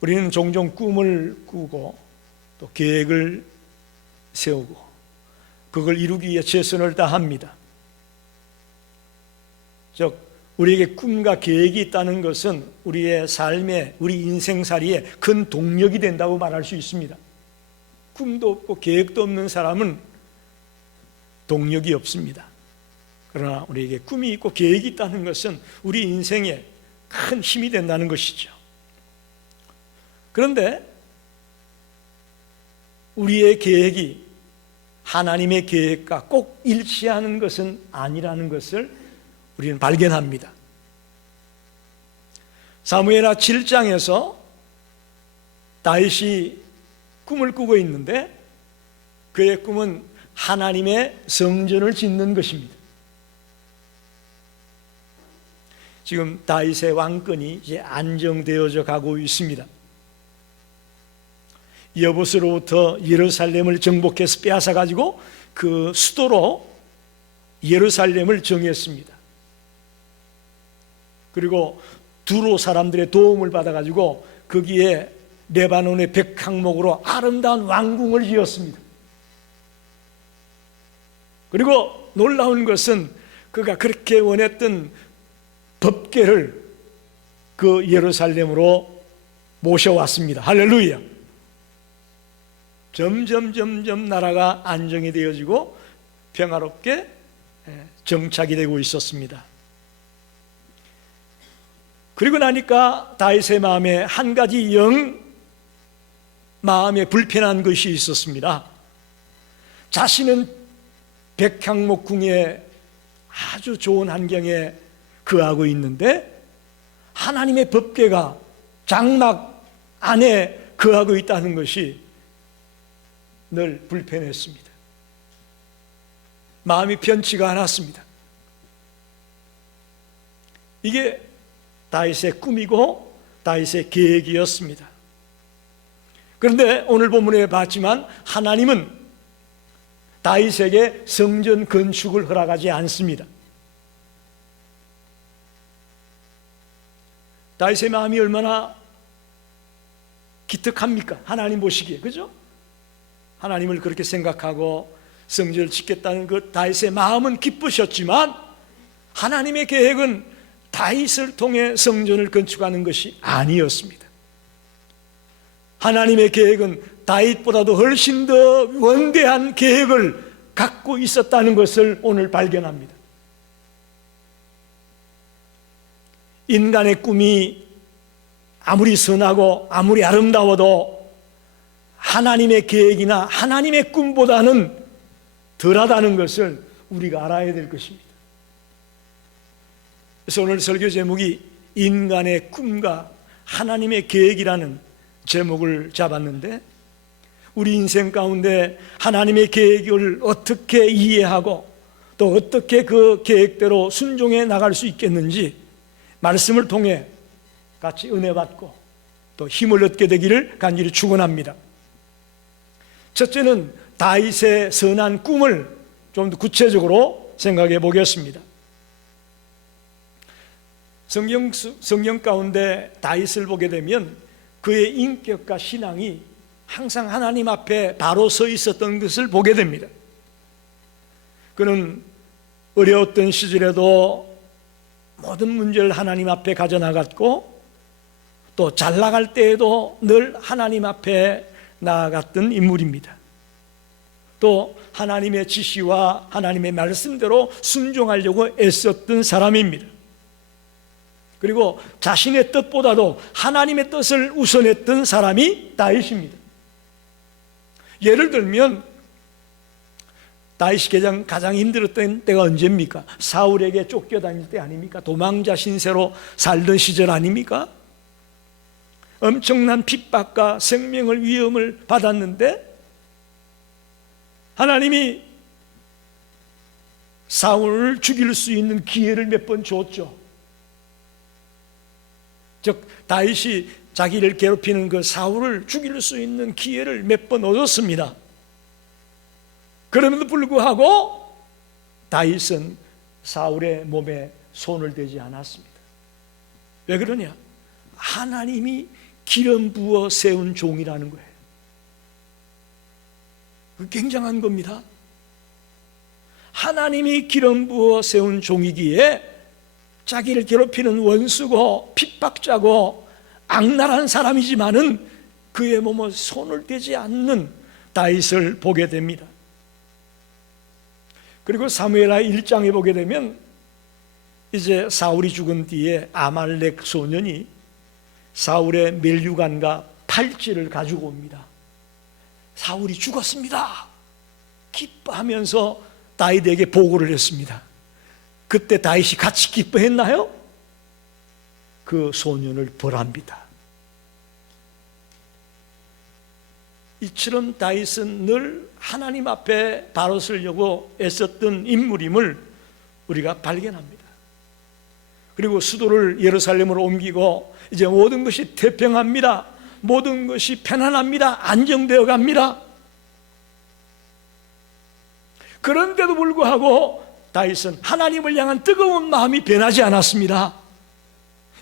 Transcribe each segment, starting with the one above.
우리는 종종 꿈을 꾸고 또 계획을 세우고 그걸 이루기 위해 최선을 다합니다. 즉 우리에게 꿈과 계획이 있다는 것은 우리의 삶에, 우리 인생살이에 큰 동력이 된다고 말할 수 있습니다. 꿈도 없고 계획도 없는 사람은 동력이 없습니다. 그러나 우리에게 꿈이 있고 계획이 있다는 것은 우리 인생에 큰 힘이 된다는 것이죠. 그런데 우리의 계획이 하나님의 계획과 꼭 일치하는 것은 아니라는 것을 우리는 발견합니다. 사무엘하 7장에서 다윗이 꿈을 꾸고 있는데 그의 꿈은 하나님의 성전을 짓는 것입니다. 지금 다윗의 왕권이 이제 안정되어져 가고 있습니다. 여봇으로부터 예루살렘을 정복해서 빼앗아 가지고 그 수도로 예루살렘을 정했습니다. 그리고 두로 사람들의 도움을 받아 가지고 거기에 레바논의 백향목으로 아름다운 왕궁을 지었습니다. 그리고 놀라운 것은 그가 그렇게 원했던 법궤를 그 예루살렘으로 모셔왔습니다. 할렐루야. 점점 나라가 안정이 되어지고 평화롭게 정착이 되고 있었습니다. 그리고 나니까 다윗의 마음에 한 가지 마음에 불편한 것이 있었습니다. 자신은 백향목궁에 아주 좋은 환경에 거하고 있는데 하나님의 법궤가 장막 안에 거하고 있다는 것이 늘 불편했습니다. 마음이 편치가 않았습니다. 이게 다윗의 꿈이고 다윗의 계획이었습니다. 그런데 오늘 본문에 봤지만 하나님은 다윗에게 성전 건축을 허락하지 않습니다. 다윗의 마음이 얼마나 기특합니까? 하나님 보시기에, 그죠? 하나님을 그렇게 생각하고 성전을 짓겠다는 그 다윗의 마음은 기쁘셨지만 하나님의 계획은 다윗을 통해 성전을 건축하는 것이 아니었습니다. 하나님의 계획은 다윗보다도 훨씬 더 원대한 계획을 갖고 있었다는 것을 오늘 발견합니다. 인간의 꿈이 아무리 선하고 아무리 아름다워도 하나님의 계획이나 하나님의 꿈보다는 덜하다는 것을 우리가 알아야 될 것입니다. 그래서 오늘 설교 제목이 인간의 꿈과 하나님의 계획이라는 제목을 잡았는데 우리 인생 가운데 하나님의 계획을 어떻게 이해하고 또 어떻게 그 계획대로 순종해 나갈 수 있겠는지 말씀을 통해 같이 은혜 받고 또 힘을 얻게 되기를 간절히 축원합니다. 첫째는 다윗의 선한 꿈을 좀 더 구체적으로 생각해 보겠습니다. 성경 가운데 다윗을 보게 되면 그의 인격과 신앙이 항상 하나님 앞에 바로 서 있었던 것을 보게 됩니다. 그는 어려웠던 시절에도 모든 문제를 하나님 앞에 가져나갔고 또 잘 나갈 때에도 늘 하나님 앞에 나아갔던 인물입니다. 또 하나님의 지시와 하나님의 말씀대로 순종하려고 애썼던 사람입니다. 그리고 자신의 뜻보다도 하나님의 뜻을 우선했던 사람이 다윗입니다. 예를 들면 다윗이 가장 힘들었던 때가 언제입니까? 사울에게 쫓겨다닐 때 아닙니까? 도망자 신세로 살던 시절 아닙니까? 엄청난 핍박과 생명을 위험을 받았는데 하나님이 사울을 죽일 수 있는 기회를 몇 번 줬죠. 즉 다윗이 자기를 괴롭히는 그 사울을 죽일 수 있는 기회를 몇 번 얻었습니다. 그럼에도 불구하고 다윗은 사울의 몸에 손을 대지 않았습니다. 왜 그러냐? 하나님이 기름 부어 세운 종이라는 거예요. 굉장한 겁니다. 하나님이 기름 부어 세운 종이기에 자기를 괴롭히는 원수고 핍박자고 악랄한 사람이지만은 그의 몸에 손을 대지 않는 다윗을 보게 됩니다. 그리고 사무엘하 1장에 보게 되면 이제 사울이 죽은 뒤에 아말렉 소년이 사울의 멜류관과 팔찌를 가지고 옵니다. 사울이 죽었습니다. 기뻐하면서 다윗에게 보고를 했습니다. 그때 다윗이 같이 기뻐했나요? 그 소년을 벌합니다. 이처럼 다윗은 늘 하나님 앞에 바로 서려고 애썼던 인물임을 우리가 발견합니다. 그리고 수도를 예루살렘으로 옮기고 이제 모든 것이 태평합니다. 모든 것이 편안합니다. 안정되어 갑니다. 그런데도 불구하고 다윗은 하나님을 향한 뜨거운 마음이 변하지 않았습니다.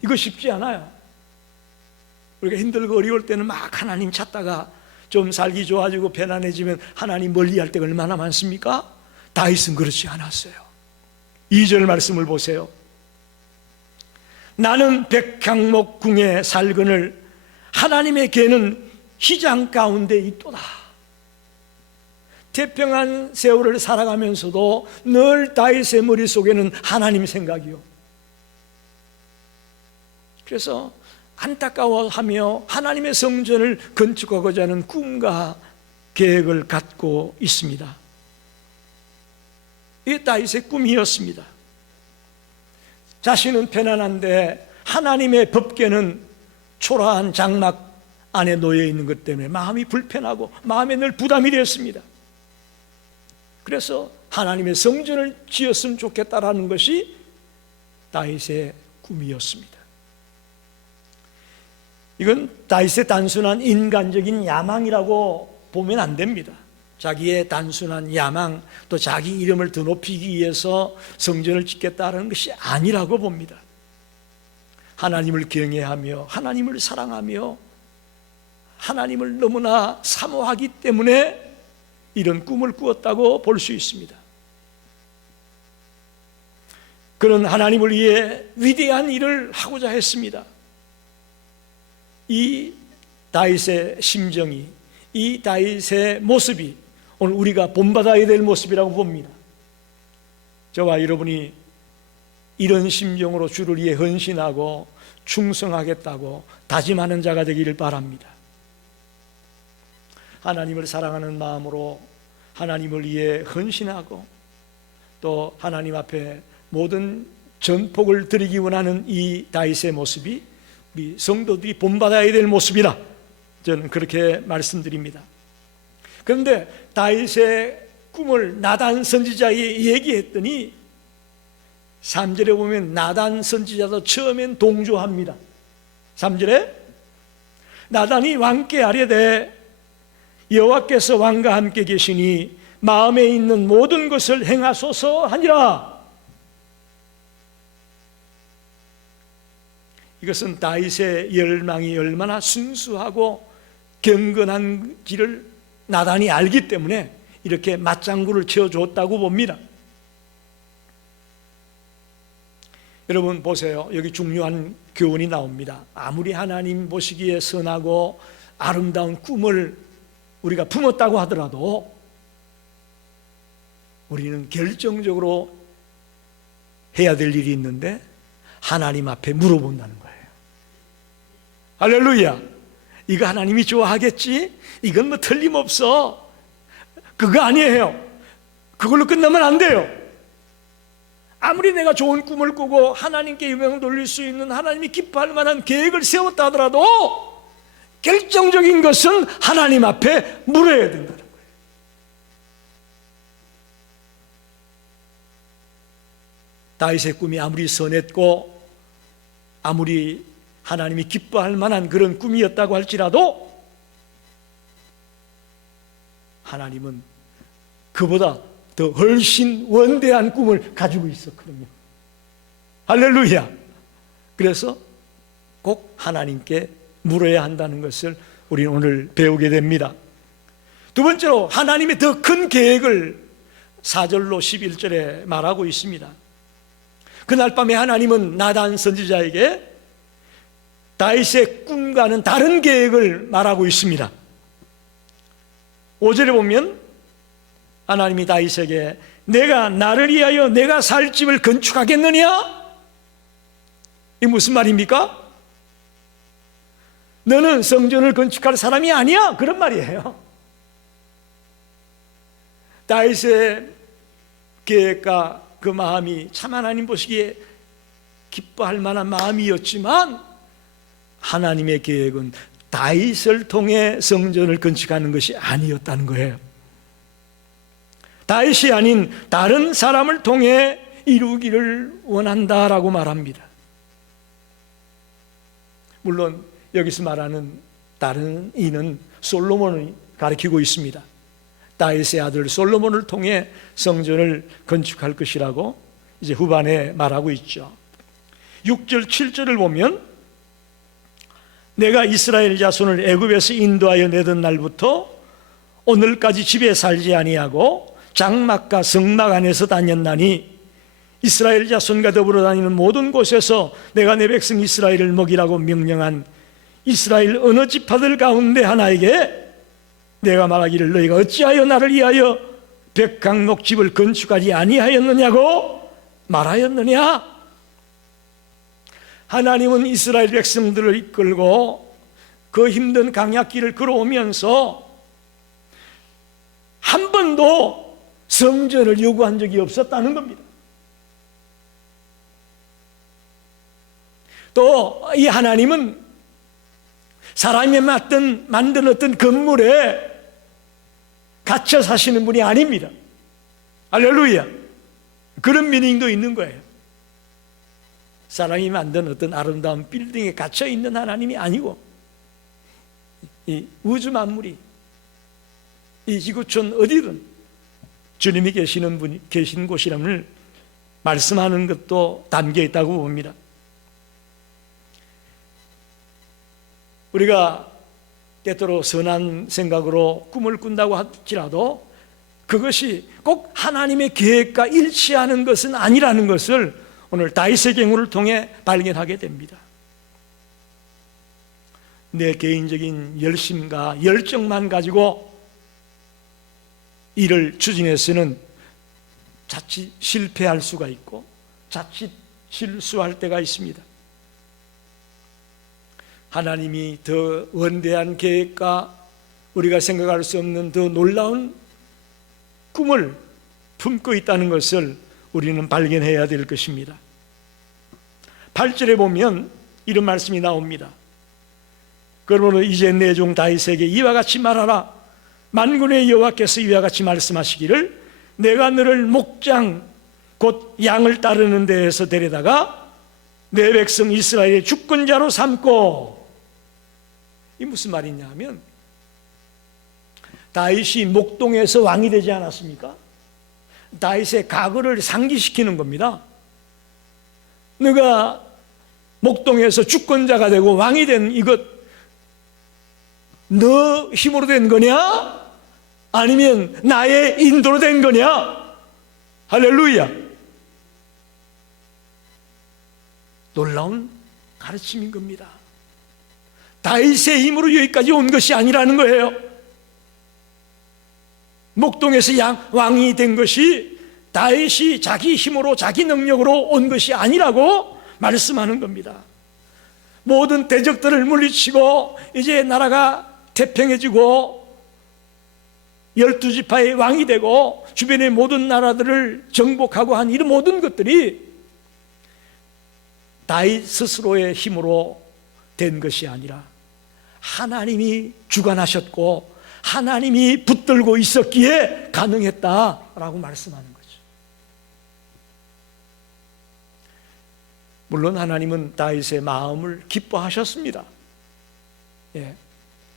이거 쉽지 않아요. 우리가 힘들고 어려울 때는 막 하나님 찾다가 좀 살기 좋아지고 편안해지면 하나님 멀리할 때가 얼마나 많습니까? 다윗은 그렇지 않았어요. 2절 말씀을 보세요. 나는 백향목 궁에 살거늘 하나님의 궤는 휘장 가운데 있도다. 태평한 세월을 살아가면서도 늘 다윗의 머릿속에는 하나님 생각이요. 그래서 안타까워하며 하나님의 성전을 건축하고자 하는 꿈과 계획을 갖고 있습니다. 이게 다윗의 꿈이었습니다. 자신은 편안한데 하나님의 법궤는 초라한 장막 안에 놓여 있는 것 때문에 마음이 불편하고 마음에 늘 부담이 되었습니다. 그래서 하나님의 성전을 지었으면 좋겠다라는 것이 다윗의 꿈이었습니다. 이건 다윗의 단순한 인간적인 야망이라고 보면 안 됩니다. 자기의 단순한 야망, 또 자기 이름을 더 높이기 위해서 성전을 짓겠다는 것이 아니라고 봅니다. 하나님을 경외하며 하나님을 사랑하며 하나님을 너무나 사모하기 때문에 이런 꿈을 꾸었다고 볼 수 있습니다. 그는 하나님을 위해 위대한 일을 하고자 했습니다. 이 다윗의 심정이, 이 다윗의 모습이 오늘 우리가 본받아야 될 모습이라고 봅니다. 저와 여러분이 이런 심정으로 주를 위해 헌신하고 충성하겠다고 다짐하는 자가 되기를 바랍니다. 하나님을 사랑하는 마음으로 하나님을 위해 헌신하고 또 하나님 앞에 모든 전폭을 드리기 원하는 이 다윗의 모습이 우리 성도들이 본받아야 될 모습이라 저는 그렇게 말씀드립니다. 그런데 다윗의 꿈을 나단 선지자에게 얘기했더니 3절에 보면 나단 선지자도 처음엔 동조합니다. 3절에 나단이 왕께 아뢰되 여호와께서 왕과 함께 계시니 마음에 있는 모든 것을 행하소서 하니라. 이것은 다윗의 열망이 얼마나 순수하고 경건한지를 나단이 알기 때문에 이렇게 맞장구를 쳐줬다고 봅니다. 여러분 보세요. 여기 중요한 교훈이 나옵니다. 아무리 하나님 보시기에 선하고 아름다운 꿈을 우리가 품었다고 하더라도 우리는 결정적으로 해야 될 일이 있는데 하나님 앞에 물어본다는 거예요. 할렐루야. 이거 하나님이 좋아하겠지? 이건 뭐 틀림없어. 그거 아니에요. 그걸로 끝나면 안 돼요. 아무리 내가 좋은 꿈을 꾸고 하나님께 영광을 돌릴 수 있는 하나님이 기뻐할 만한 계획을 세웠다 하더라도 결정적인 것은 하나님 앞에 물어야 된다는 거예요. 다윗의 꿈이 아무리 선했고 아무리 하나님이 기뻐할 만한 그런 꿈이었다고 할지라도 하나님은 그보다 더 훨씬 원대한 꿈을 가지고 있었거든요. 할렐루야. 그래서 꼭 하나님께 물어야 한다는 것을 우리는 오늘 배우게 됩니다. 두 번째로 하나님의 더 큰 계획을 4절로 11절에 말하고 있습니다. 그날 밤에 하나님은 나단 선지자에게 다윗의 꿈과는 다른 계획을 말하고 있습니다. 5절에 보면 하나님이 다윗에게 내가 나를 위하여 내가 살 집을 건축하겠느냐? 이게 무슨 말입니까? 너는 성전을 건축할 사람이 아니야, 그런 말이에요. 다윗의 계획과 그 마음이 참 하나님 보시기에 기뻐할 만한 마음이었지만 하나님의 계획은 다윗을 통해 성전을 건축하는 것이 아니었다는 거예요. 다윗이 아닌 다른 사람을 통해 이루기를 원한다라고 말합니다. 물론 여기서 말하는 다른 이는 솔로몬을 가리키고 있습니다. 다윗의 아들 솔로몬을 통해 성전을 건축할 것이라고 이제 후반에 말하고 있죠. 6절 7절을 보면 내가 이스라엘 자손을 애굽에서 인도하여 내던 날부터 오늘까지 집에 살지 아니하고 장막과 성막 안에서 다녔나니 이스라엘 자손과 더불어 다니는 모든 곳에서 내가 내 백성 이스라엘을 먹이라고 명령한 이스라엘 어느 지파들 가운데 하나에게 내가 말하기를 너희가 어찌하여 나를 위하여 백각목집을 건축하지 아니하였느냐고 말하였느냐? 하나님은 이스라엘 백성들을 이끌고 그 힘든 강약길을 걸어오면서 한 번도 성전을 요구한 적이 없었다는 겁니다. 또 이 하나님은 사람이 만든 어떤 건물에 갇혀 사시는 분이 아닙니다. 할렐루야. 그런 미닝도 있는 거예요. 사람이 만든 어떤 아름다운 빌딩에 갇혀 있는 하나님이 아니고 이 우주 만물이 이 지구촌 어디든 주님이 계시는 곳이라는 말씀하는 것도 담겨 있다고 봅니다. 우리가 때때로 선한 생각으로 꿈을 꾼다고 할지라도 그것이 꼭 하나님의 계획과 일치하는 것은 아니라는 것을 오늘 다윗의 경우를 통해 발견하게 됩니다. 내 개인적인 열심과 열정만 가지고 일을 추진해서는 자칫 실패할 수가 있고 자칫 실수할 때가 있습니다. 하나님이 더 원대한 계획과 우리가 생각할 수 없는 더 놀라운 꿈을 품고 있다는 것을 우리는 발견해야 될 것입니다. 8절에 보면 이런 말씀이 나옵니다. 그러므로 이제 내 종 다윗에게 이와 같이 말하라. 만군의 여호와께서 이와 같이 말씀하시기를 내가 너를 목장 곧 양을 따르는 데에서 데려다가 내 백성 이스라엘의 주권자로 삼고, 이 무슨 말이냐 하면 다윗이 목동에서 왕이 되지 않았습니까? 다윗의 과거를 상기시키는 겁니다. 네가 목동에서 주권자가 되고 왕이 된 이것 너 힘으로 된 거냐? 아니면 나의 인도로 된 거냐? 할렐루야. 놀라운 가르침인 겁니다. 다윗의 힘으로 여기까지 온 것이 아니라는 거예요. 목동에서 왕이 된 것이 다윗이 자기 힘으로 자기 능력으로 온 것이 아니라고 말씀하는 겁니다. 모든 대적들을 물리치고 이제 나라가 태평해지고 12지파의 왕이 되고 주변의 모든 나라들을 정복하고 한 이런 모든 것들이 다윗 스스로의 힘으로 된 것이 아니라 하나님이 주관하셨고 하나님이 붙들고 있었기에 가능했다라고 말씀하는 거죠. 물론 하나님은 다윗의 마음을 기뻐하셨습니다. 예,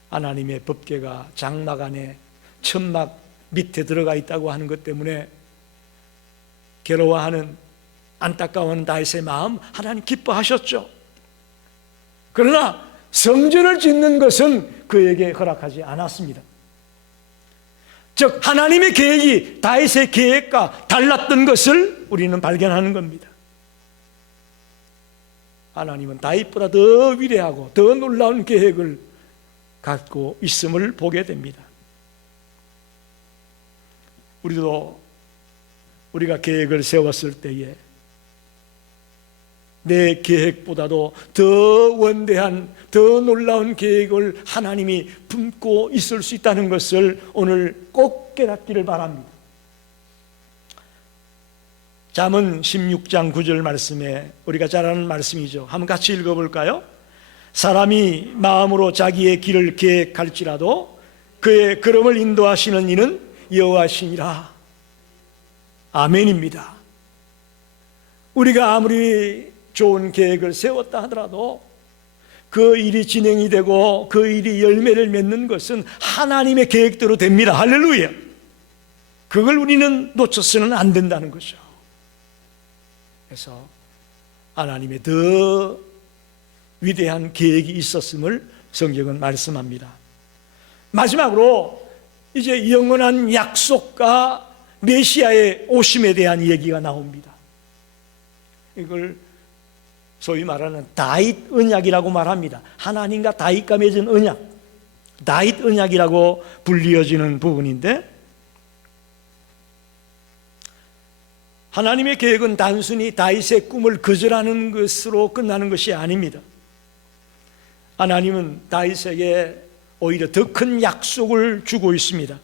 하나님의 법궤가 장막 안에 천막 밑에 들어가 있다고 하는 것 때문에 괴로워하는 안타까운 다윗의 마음 하나님 기뻐하셨죠. 그러나 성전을 짓는 것은 그에게 허락하지 않았습니다. 즉 하나님의 계획이 다윗의 계획과 달랐던 것을 우리는 발견하는 겁니다. 하나님은 다윗보다 더 위대하고 더 놀라운 계획을 갖고 있음을 보게 됩니다. 우리가 계획을 세웠을 때에 내 계획보다도 더 원대한, 더 놀라운 계획을 하나님이 품고 있을 수 있다는 것을 오늘 꼭 깨닫기를 바랍니다. 잠언 16장 9절 말씀에 우리가 잘 아는 말씀이죠. 한번 같이 읽어볼까요? 사람이 마음으로 자기의 길을 계획할지라도 그의 걸음을 인도하시는 이는 여호와시니라. 아멘입니다. 우리가 아무리 좋은 계획을 세웠다 하더라도 그 일이 진행이 되고 그 일이 열매를 맺는 것은 하나님의 계획대로 됩니다. 할렐루야. 그걸 우리는 놓쳐서는 안 된다는 거죠. 그래서 하나님의 더 위대한 계획이 있었음을 성경은 말씀합니다. 마지막으로 이제 영원한 약속과 메시아의 오심에 대한 얘기가 나옵니다. 이걸 소위 말하는 다윗 언약이라고 말합니다. 하나님과 다윗과 맺은 언약, 다윗 언약이라고 불리어지는 부분인데, 하나님의 계획은 단순히 다윗의 꿈을 거절하는 것으로 끝나는 것이 아닙니다. 하나님은 다윗에게 오히려 더 큰 약속을 주고 있습니다.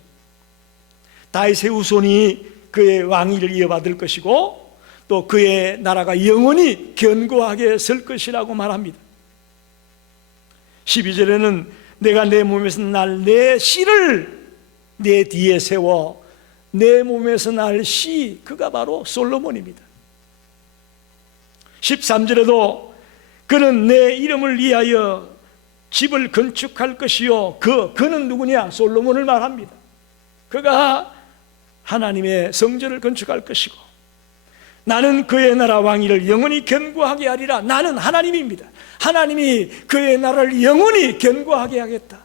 다윗의 후손이 그의 왕위를 이어받을 것이고 또 그의 나라가 영원히 견고하게 설 것이라고 말합니다. 12절에는 내가 내 몸에서 날 내 씨를 내 뒤에 세워 내 몸에서 날 씨, 그가 바로 솔로몬입니다. 13절에도 그는 내 이름을 위하여 집을 건축할 것이요, 그는 누구냐? 솔로몬을 말합니다. 그가 하나님의 성전을 건축할 것이고 나는 그의 나라 왕위를 영원히 견고하게 하리라. 나는 하나님입니다. 하나님이 그의 나라를 영원히 견고하게 하겠다.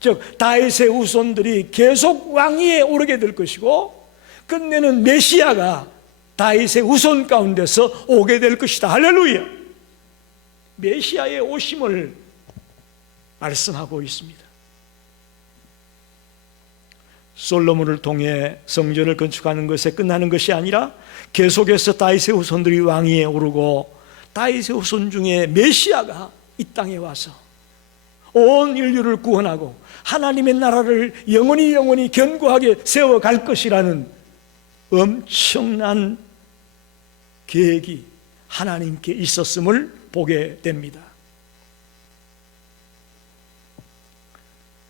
즉 다윗의 후손들이 계속 왕위에 오르게 될 것이고 끝내는 메시아가 다윗의 후손 가운데서 오게 될 것이다. 할렐루야. 메시아의 오심을 말씀하고 있습니다. 솔로몬을 통해 성전을 건축하는 것에 끝나는 것이 아니라 계속해서 다윗의 후손들이 왕위에 오르고 다윗의 후손 중에 메시아가 이 땅에 와서 온 인류를 구원하고 하나님의 나라를 영원히 견고하게 세워갈 것이라는 엄청난 계획이 하나님께 있었음을 보게 됩니다.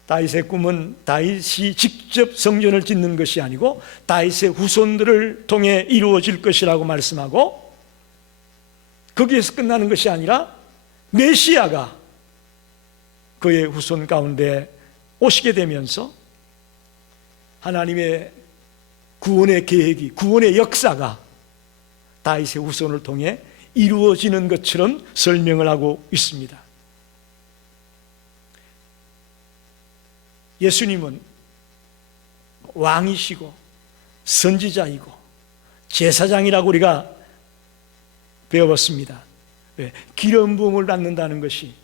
다윗의 꿈은 다윗이 직접 성전을 짓는 것이 아니고 다윗의 후손들을 통해 이루어질 것이라고 말씀하고, 거기에서 끝나는 것이 아니라 메시아가 그의 후손 가운데 오시게 되면서 하나님의 구원의 계획이, 구원의 역사가 다윗의 후손을 통해 이루어지는 것처럼 설명을 하고 있습니다. 예수님은 왕이시고 선지자이고 제사장이라고 우리가 배워봤습니다. 왜? 기름 부음을 받는다는 것이,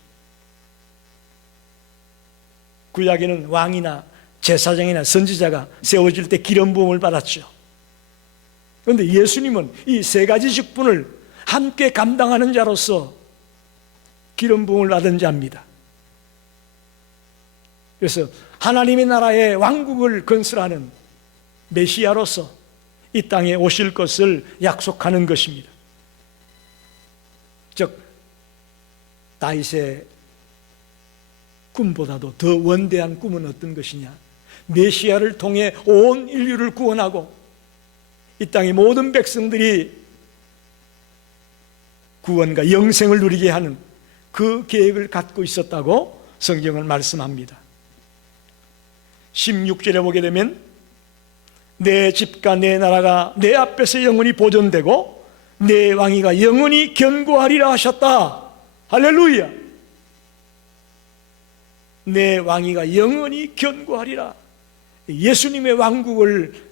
구약에는 왕이나 제사장이나 선지자가 세워질 때 기름 부음을 받았죠. 그런데 예수님은 이 세 가지 직분을 함께 감당하는 자로서 기름 부음을 받은 자입니다. 그래서 하나님의 나라의 왕국을 건설하는 메시아로서 이 땅에 오실 것을 약속하는 것입니다. 즉 다윗의 꿈보다도 더 원대한 꿈은 어떤 것이냐? 메시아를 통해 온 인류를 구원하고 이 땅의 모든 백성들이 구원과 영생을 누리게 하는 그 계획을 갖고 있었다고 성경은 말씀합니다. 16절에 보게 되면 내 집과 내 나라가 내 앞에서 영원히 보존되고 내 왕위가 영원히 견고하리라 하셨다. 할렐루야. 내 왕위가 영원히 견고하리라. 예수님의 왕국을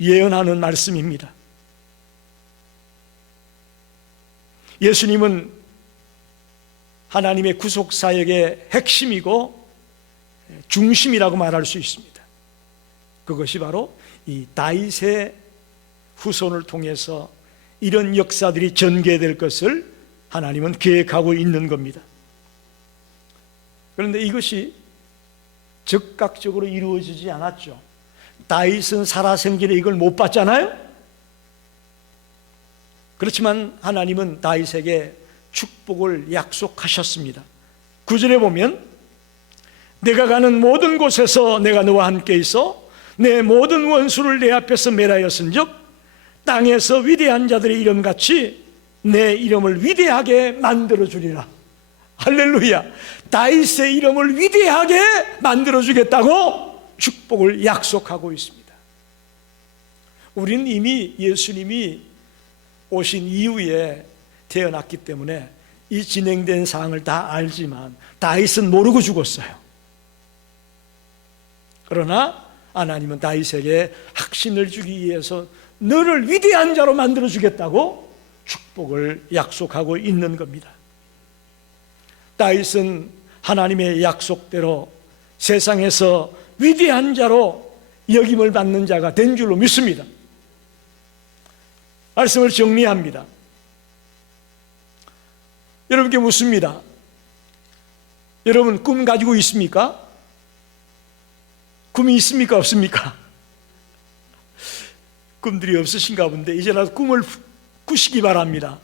예언하는 말씀입니다. 예수님은 하나님의 구속사역의 핵심이고 중심이라고 말할 수 있습니다. 그것이 바로 이 다윗의 후손을 통해서 이런 역사들이 전개될 것을 하나님은 계획하고 있는 겁니다. 그런데 이것이 즉각적으로 이루어지지 않았죠. 다윗은 살아생전에 이걸 못 봤잖아요. 그렇지만 하나님은 다윗에게 축복을 약속하셨습니다. 9절에 보면 내가 가는 모든 곳에서 내가 너와 함께 있어 내 모든 원수를 내 앞에서 멸하였은즉 땅에서 위대한 자들의 이름같이 내 이름을 위대하게 만들어주리라. 할렐루야. 다윗의 이름을 위대하게 만들어주겠다고 축복을 약속하고 있습니다. 우리는 이미 예수님이 오신 이후에 태어났기 때문에 이 진행된 사항을 다 알지만 다윗은 모르고 죽었어요. 그러나 하나님은 다윗에게 확신을 주기 위해서 너를 위대한 자로 만들어주겠다고 축복을 약속하고 있는 겁니다. 다윗은 하나님의 약속대로 세상에서 위대한 자로 여김을 받는 자가 된 줄로 믿습니다. 말씀을 정리합니다. 여러분께 묻습니다. 여러분 꿈 가지고 있습니까? 꿈이 있습니까? 없습니까? 꿈들이 없으신가 본데 이제라도 꿈을 꾸시기 바랍니다.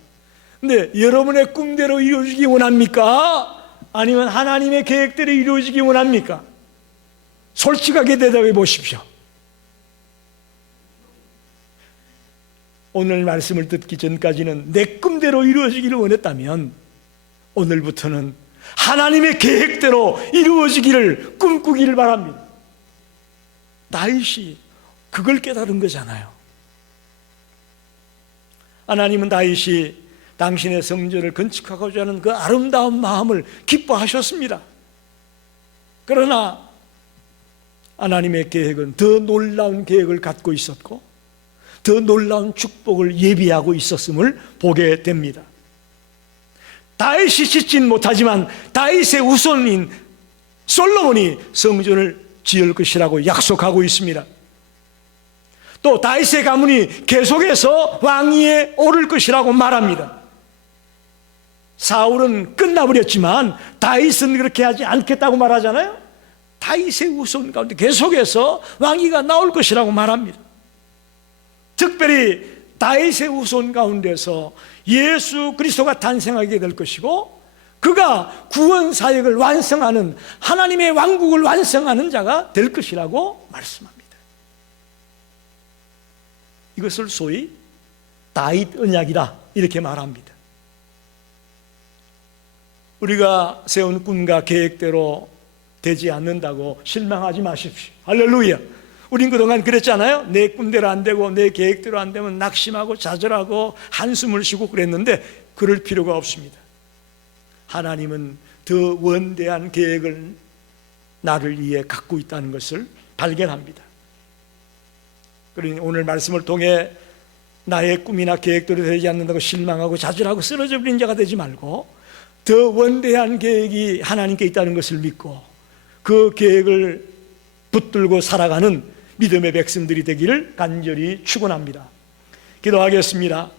근데 여러분의 꿈대로 이루어지기 원합니까? 아니면 하나님의 계획대로 이루어지기 원합니까? 솔직하게 대답해 보십시오. 오늘 말씀을 듣기 전까지는 내 꿈대로 이루어지기를 원했다면 오늘부터는 하나님의 계획대로 이루어지기를 꿈꾸기를 바랍니다. 다윗이 그걸 깨달은 거잖아요. 하나님은 다윗이 당신의 성전을 건축하고자 하는 그 아름다운 마음을 기뻐하셨습니다. 그러나 하나님의 계획은 더 놀라운 계획을 갖고 있었고 더 놀라운 축복을 예비하고 있었음을 보게 됩니다. 다윗이 짓진 못하지만 다윗의 후손인 솔로몬이 성전을 지을 것이라고 약속하고 있습니다. 또 다윗의 가문이 계속해서 왕위에 오를 것이라고 말합니다. 사울은 끝나버렸지만 다윗은 그렇게 하지 않겠다고 말하잖아요. 다윗의 후손 가운데 계속해서 왕위가 나올 것이라고 말합니다. 특별히 다윗의 후손 가운데서 예수 그리스도가 탄생하게 될 것이고 그가 구원 사역을 완성하는 하나님의 왕국을 완성하는 자가 될 것이라고 말씀합니다. 이것을 소위 다윗 언약이다 이렇게 말합니다. 우리가 세운 꿈과 계획대로 되지 않는다고 실망하지 마십시오. 할렐루야. 우린 그동안 그랬잖아요. 내 꿈대로 안 되고 내 계획대로 안 되면 낙심하고 좌절하고 한숨을 쉬고 그랬는데 그럴 필요가 없습니다. 하나님은 더 원대한 계획을 나를 위해 갖고 있다는 것을 발견합니다. 그러니 오늘 말씀을 통해 나의 꿈이나 계획대로 되지 않는다고 실망하고 좌절하고 쓰러져 버린 자가 되지 말고 더 원대한 계획이 하나님께 있다는 것을 믿고 그 계획을 붙들고 살아가는 믿음의 백성들이 되기를 간절히 축원합니다. 기도하겠습니다.